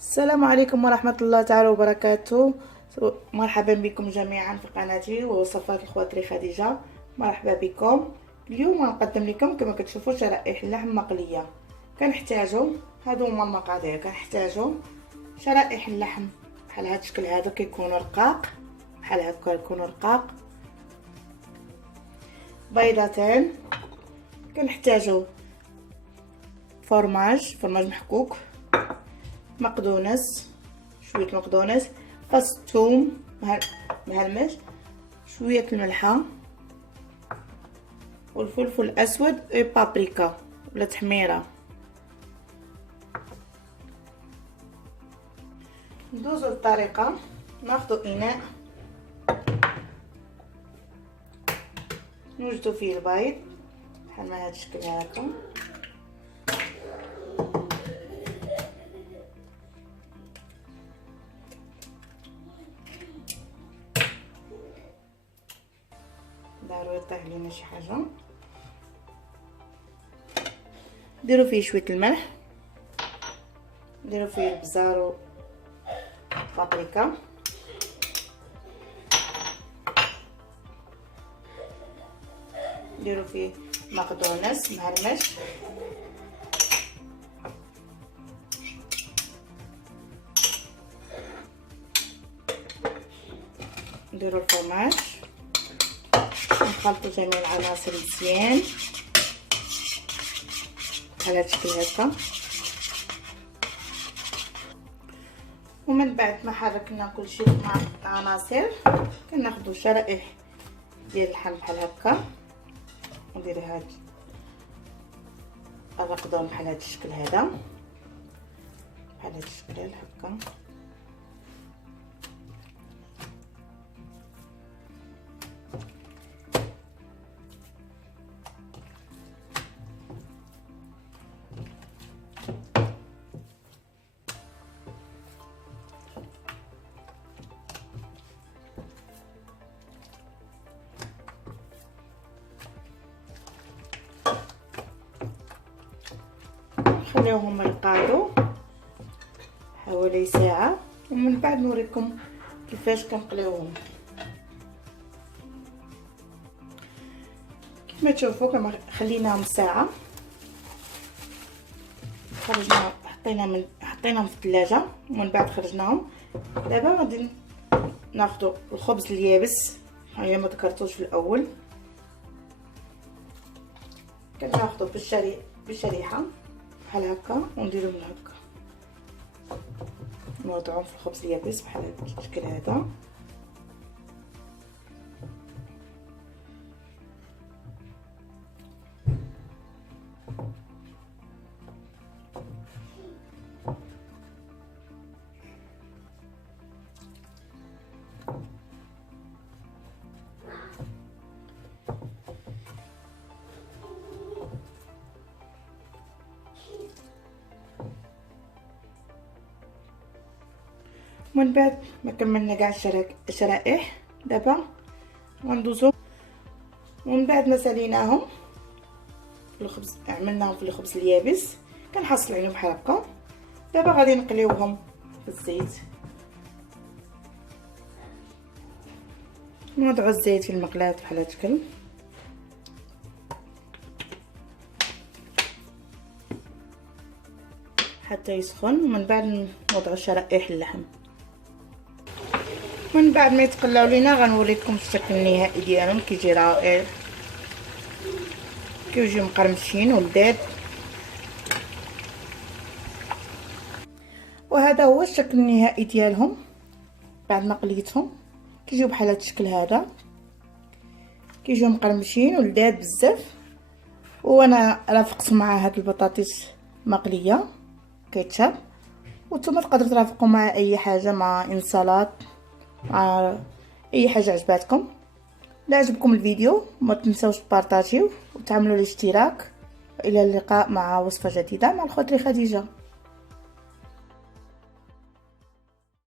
السلام عليكم ورحمة الله تعالى وبركاته. مرحبا بكم جميعا في قناتي ووصفات الخواتري خديجة. مرحبا بكم. اليوم غنقدم لكم كما كتشوفوا شرائح اللحم مقلية. كنحتاجو هادو هما المقادير. كنحتاجو شرائح اللحم بحال هاد الشكل هذا كيكونوا رقاق، بحال هكا يكونوا رقاق. بيضتين. كنحتاجو فرماج محكوك، مقدونس، شويه مقدونس، فص ثوم مهلمش، شويه الملحه والفلفل الاسود بابريكا ولا تحميره. ندوزو للطريقه. ناخذ اناء نوجدو فيه البيض بحال ما هذا الشكل هكا، ضروري يطيح لينا شي حاجه. نديرو فيه شويه الملح، نديرو فيه البزار وبابريكا، نديرو فيه مقدونس مهرمش، نديرو الفرماج، نخلطو جميع العناصر مزيان بحال هاد الشكل هكا. ومن بعد ما حركنا كلشي مع العناصر كناخدو شرائح ديال اللحم بحال هكا، ندير هاد الرقدون بحال هاد الشكل هذا، بحال هاد الشكل هكا. خليوهم ينقادوا حوالي ساعه، ومن بعد نوريكم كيفاش كنقليوهم. كما تشوفوا كما خليناهم ساعه، خرجنا حطيناهم في الثلاجه ومن بعد خرجناهم. دابا غادي ناخذ الخبز اليابس، هيا ما ذكرتوش في الاول. كناخذو بالشريحه بحال هكا ونديرو من هكا، نوضعوهم في الخبز اليابس بحال هكا الشكل هذا. من بعد ما كملنا كاع الشرائح، دابا غندوزو ومن بعد ما ساليناهم في الخبز، عملناهم في الخبز اليابس كنحصل عليهم بحال هكا. دابا غادي نقليوهم في الزيت، نوضعوا الزيت في المقلاة بحال هاد الشكل. حتى يسخن، ومن بعد نوضعوا شرائح اللحم. من بعد ما يتقلاو لينا غنوريكم الشكل النهائي ديالهم، كيجي رائع، كيجيو مقرمشين ولذاذ. وهذا هو الشكل النهائي ديالهم بعد ما قليتهم. كيجيو بحال هذا الشكل هذا، كيجيو مقرمشين ولذاذ بزاف. وانا رافقت مع هاد البطاطس مقليه كيتشاب، وانتم تقدروا ترافقوا مع اي حاجه، مع انسلات، مع اي حاجه عجباتكم. لا عجبكم الفيديو ما تنسوش تبارطاجيو وتعملوا الاشتراك. الى اللقاء مع وصفه جديده مع الخواتري خديجه.